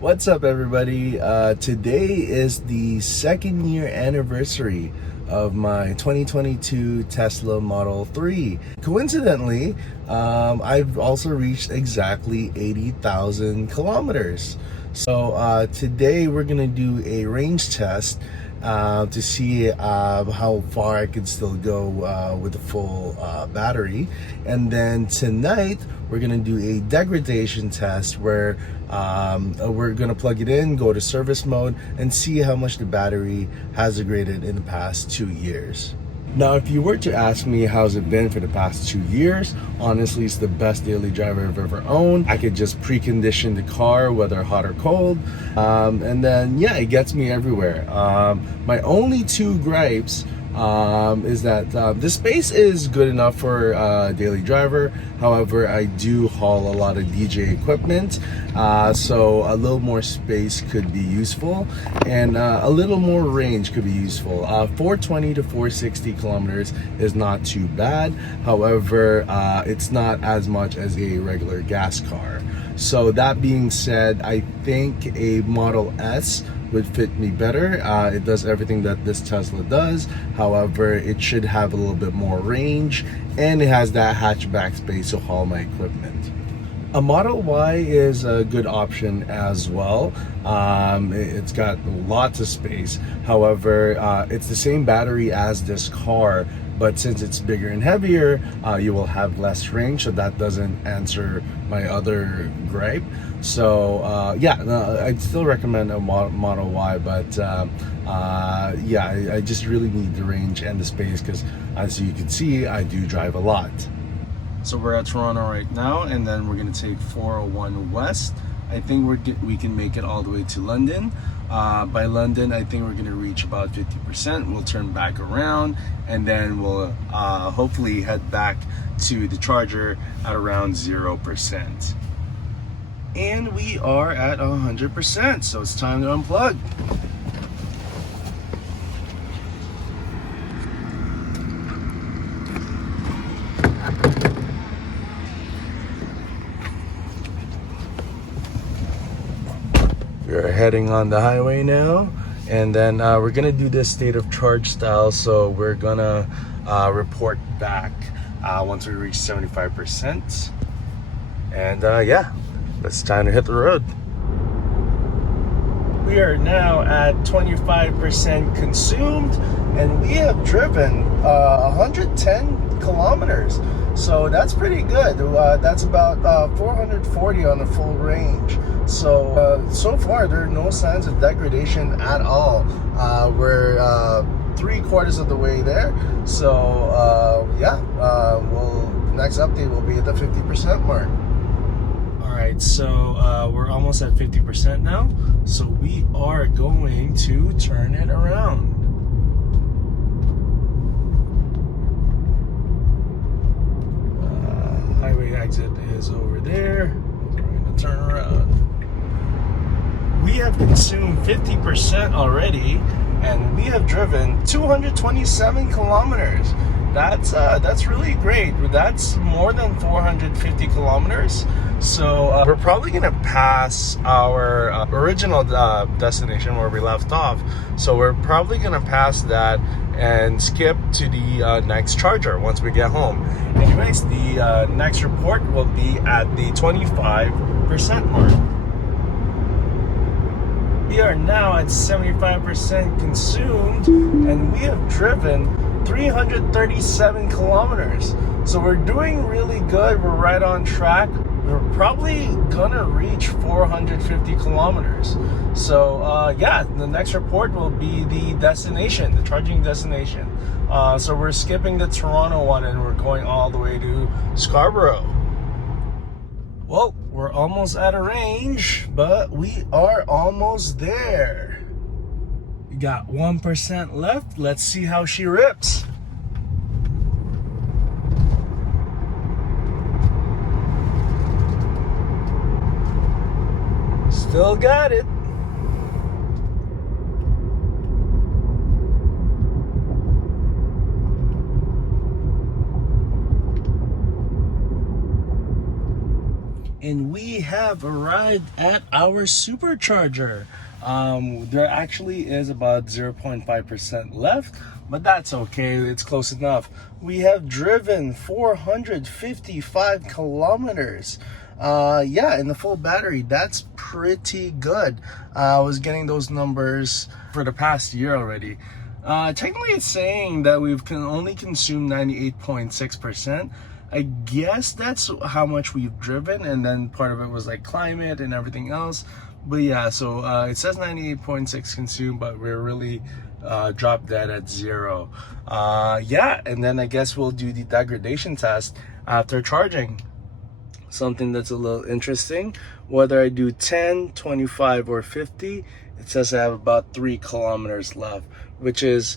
What's up, everybody? Today is the second year anniversary of my 2022 Tesla Model 3. Coincidentally, I've also reached exactly 80,000 kilometers. So today we're gonna do a range test to see how far I can still go with the full battery. And then tonight we're gonna do a degradation test where we're gonna plug it in, go to service mode, and see how much the battery has degraded in the past 2 years. Now, if you were to ask me how's it been for the past 2 years, honestly, it's the best daily driver I've ever owned. I could just precondition the car, whether hot or cold, and then yeah, it gets me everywhere. My only two gripes is that the space is good enough for a daily driver. However, I do haul a lot of DJ equipment, so a little more space could be useful, and a little more range could be useful. 420 to 460 kilometers is not too bad. However, it's not as much as a regular gas car. So that being said, I think a Model S would fit me better. It does everything that this Tesla does. However, it should have a little bit more range, and it has that hatchback space to haul my equipment. A Model Y is a good option as well. It's got lots of space. However, it's the same battery as this car, but since it's bigger and heavier, you will have less range, so that doesn't answer my other gripe. So yeah, I'd still recommend a Model Y, but yeah, I just really need the range and the space because, as you can see, I do drive a lot. So we're at Toronto right now, and then we're gonna take 401 West. I think we can make it all the way to London. By London, I think we're gonna reach about 50%. We'll turn back around, and then we'll hopefully head back to the charger at around 0%. And we are at 100%, so it's time to unplug. We're heading on the highway now, and then we're gonna do this state of charge style, so we're gonna report back once we reach 75%. And yeah, it's time to hit the road. We are now at 25% consumed, and we have driven 110 kilometers. So that's pretty good. That's about 440 on the full range. So so far there are no signs of degradation at all. We're 3/4 of the way there. So yeah, next update will be at the 50% mark. Alright, so we're almost at 50% now. So we are going to turn it around. Highway exit is over there. We're going to turn around. We have consumed 50% already, and we have driven 227 kilometers. That's really great. That's more than 450 kilometers. So we're probably gonna pass our original destination where we left off. So we're probably gonna pass that and skip to the next charger once we get home. Anyways, the next report will be at the 25% mark. We are now at 75% consumed, and we have driven 337 kilometers. So we're doing really good. We're right on track. We're probably gonna reach 450 kilometers. So yeah, the next report will be the destination, the charging destination. So we're skipping the Toronto one, and we're going all the way to Scarborough. Well, we're almost out of range, but we are almost there. We got 1% left. Let's see how she rips. Still got it. And we have arrived at our supercharger. There actually is about 0.5% left, but that's okay. It's close enough. We have driven 455 kilometers. Yeah, in the full battery. That's pretty good. I was getting those numbers for the past year already. Technically, it's saying that we've only consumed 98.6%. I guess that's how much we've driven, and then part of it was like climate and everything else. But yeah, so it says 98.6 consumed, but we're really dropped that at 0. Yeah, and then I guess we'll do the degradation test after charging. Something that's a little interesting, whether I do 10, 25, or 50, it says I have about 3 kilometers left, which is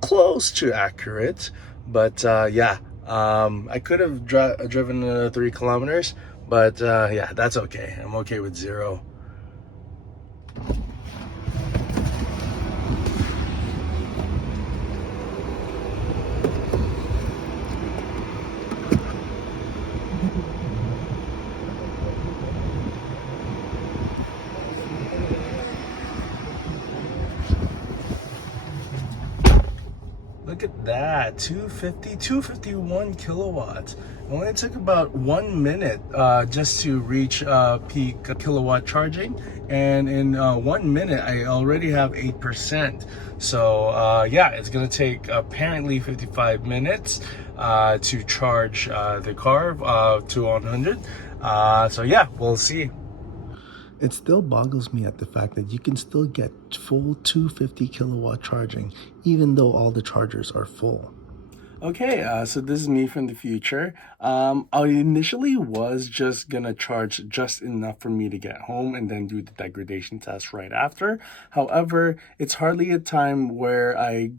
close to accurate. But yeah, I could have driven another 3 kilometers, but yeah, that's okay. I'm okay with 0. Look at that, 251 kilowatts. It only took about 1 minute just to reach peak kilowatt charging. And in 1 minute, I already have 8%. So yeah, it's gonna take apparently 55 minutes to charge the car to 100. So yeah, we'll see. It still boggles me at the fact that you can still get full 250 kilowatt charging even though all the chargers are full. Okay, so this is me from the future. I initially was just gonna charge just enough for me to get home and then do the degradation test right after. However, it's hardly a time where I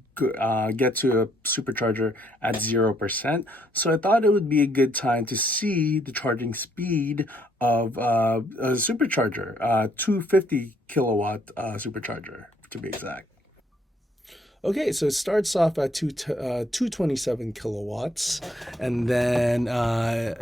get to a supercharger at 0%. So I thought it would be a good time to see the charging speed of a supercharger, 250 kilowatt supercharger to be exact. Okay, so it starts off at 227 kilowatts, and then a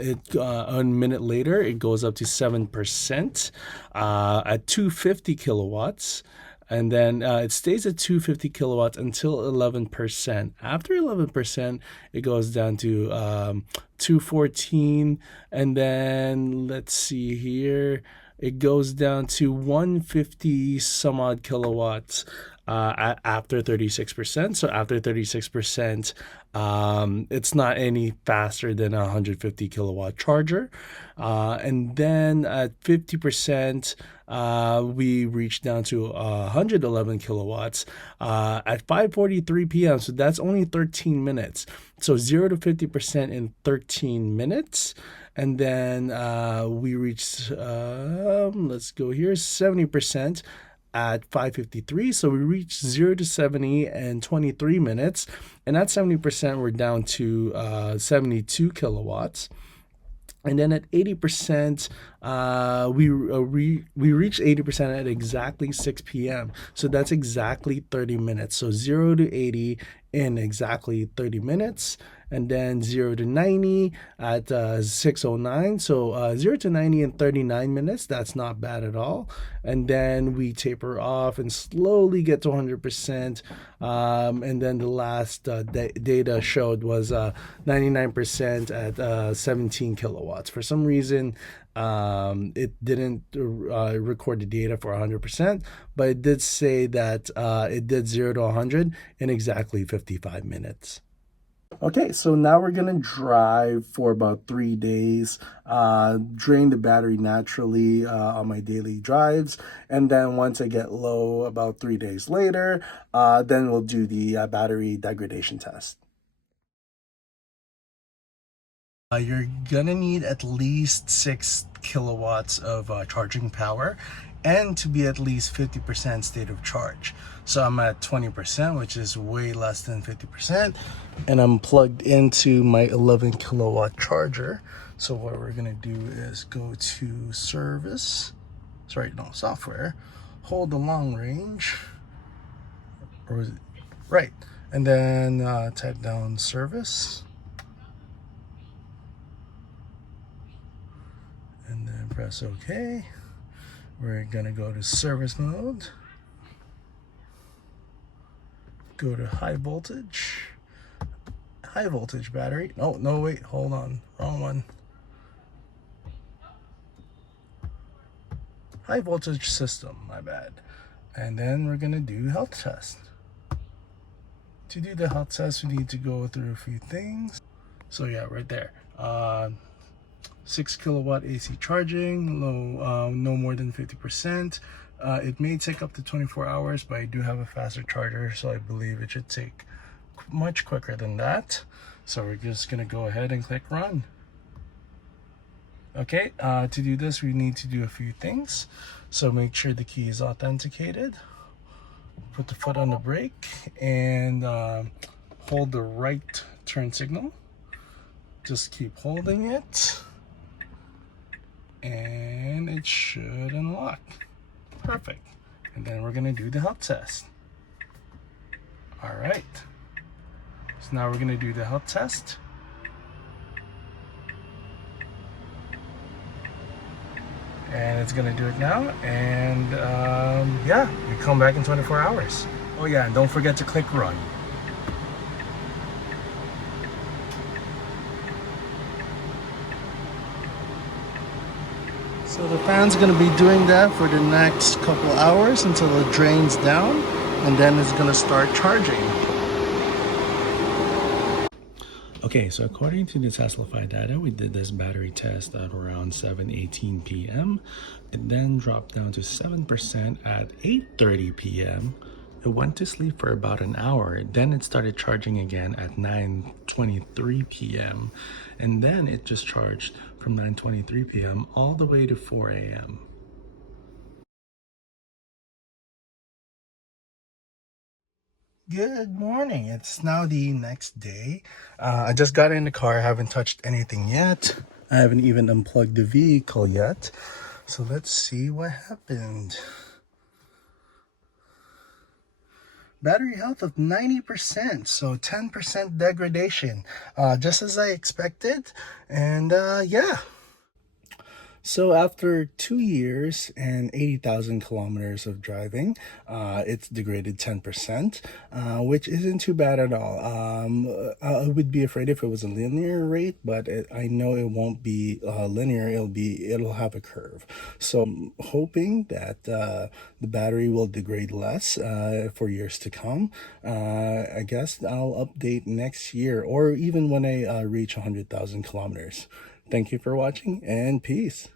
minute later it goes up to 7% at 250 kilowatts, and then it stays at 250 kilowatts until 11%. After 11%, it goes down to 214, and then let's see here, it goes down to 150 some odd kilowatts after 36%. So after 36%, it's not any faster than a 150 kilowatt charger. And then at 50%, we reached down to 111 kilowatts at 5:43 p.m. So that's only 13 minutes. So 0 to 50% in 13 minutes. And then we reached, let's go here, 70% at 5:53. So we reached 0 to 70 in 23 minutes. And at 70%, we're down to 72 kilowatts. And then at 80%, we reached 80% at exactly 6 p.m. So that's exactly 30 minutes. So 0 to 80 in exactly 30 minutes. And then 0 to 90 at 6:09. So 0 to 90 in 39 minutes. That's not bad at all. And then we taper off and slowly get to 100%. And then the last data showed was 99% at 17 kilowatts. For some reason, it didn't record the data for 100%, but it did say that it did 0 to 100 in exactly 55 minutes. Okay, so now we're gonna drive for about 3 days, drain the battery naturally on my daily drives, and then once I get low about 3 days later, then we'll do the battery degradation test. You're gonna need at least 6 kilowatts of charging power and to be at least 50% state of charge. So I'm at 20%, which is way less than 50%, and I'm plugged into my 11 kilowatt charger. So what we're gonna do is go to service, sorry, no, software, hold the long range, or was it, right, and then type down service. And then Press OK. We're gonna go to service mode. Go to high voltage battery. No, wait, hold on, wrong one. High voltage system, my bad. And then we're gonna do health test. To do the health test, we need to go through a few things. So yeah, right there. 6 kilowatt AC charging, low, no more than 50%. It may take up to 24 hours, but I do have a faster charger, so I believe it should take much quicker than that. So we're just gonna go ahead and click run. Okay, to do this, we need to do a few things. So make sure the key is authenticated. Put the foot on the brake and hold the right turn signal. Just keep holding it and it should unlock. Perfect. And then we're gonna do the health test. All right. So now we're gonna do the health test. And it's gonna do it now. And yeah, we come back in 24 hours. Oh yeah, and don't forget to click run. So the fan's gonna be doing that for the next couple hours until it drains down, and then it's gonna start charging. Okay, so according to the Teslafy data, we did this battery test at around 7:18 p.m. It then dropped down to 7% at 8:30 p.m. It went to sleep for about an hour. Then it started charging again at 9:23 p.m. And then it just charged from 9:23 p.m. all the way to 4 a.m. Good morning. It's now the next day. I just got in the car. I haven't touched anything yet. I haven't even unplugged the vehicle yet. So let's see what happened. Battery health of 90%, so 10% degradation, just as I expected. And yeah. So after 2 years and 80,000 kilometers of driving, it's degraded 10%, which isn't too bad at all. I would be afraid if it was a linear rate, but I know it won't be linear. It'll have a curve. So I'm hoping that the battery will degrade less for years to come. I guess I'll update next year or even when I reach 100,000 kilometers. Thank you for watching and peace.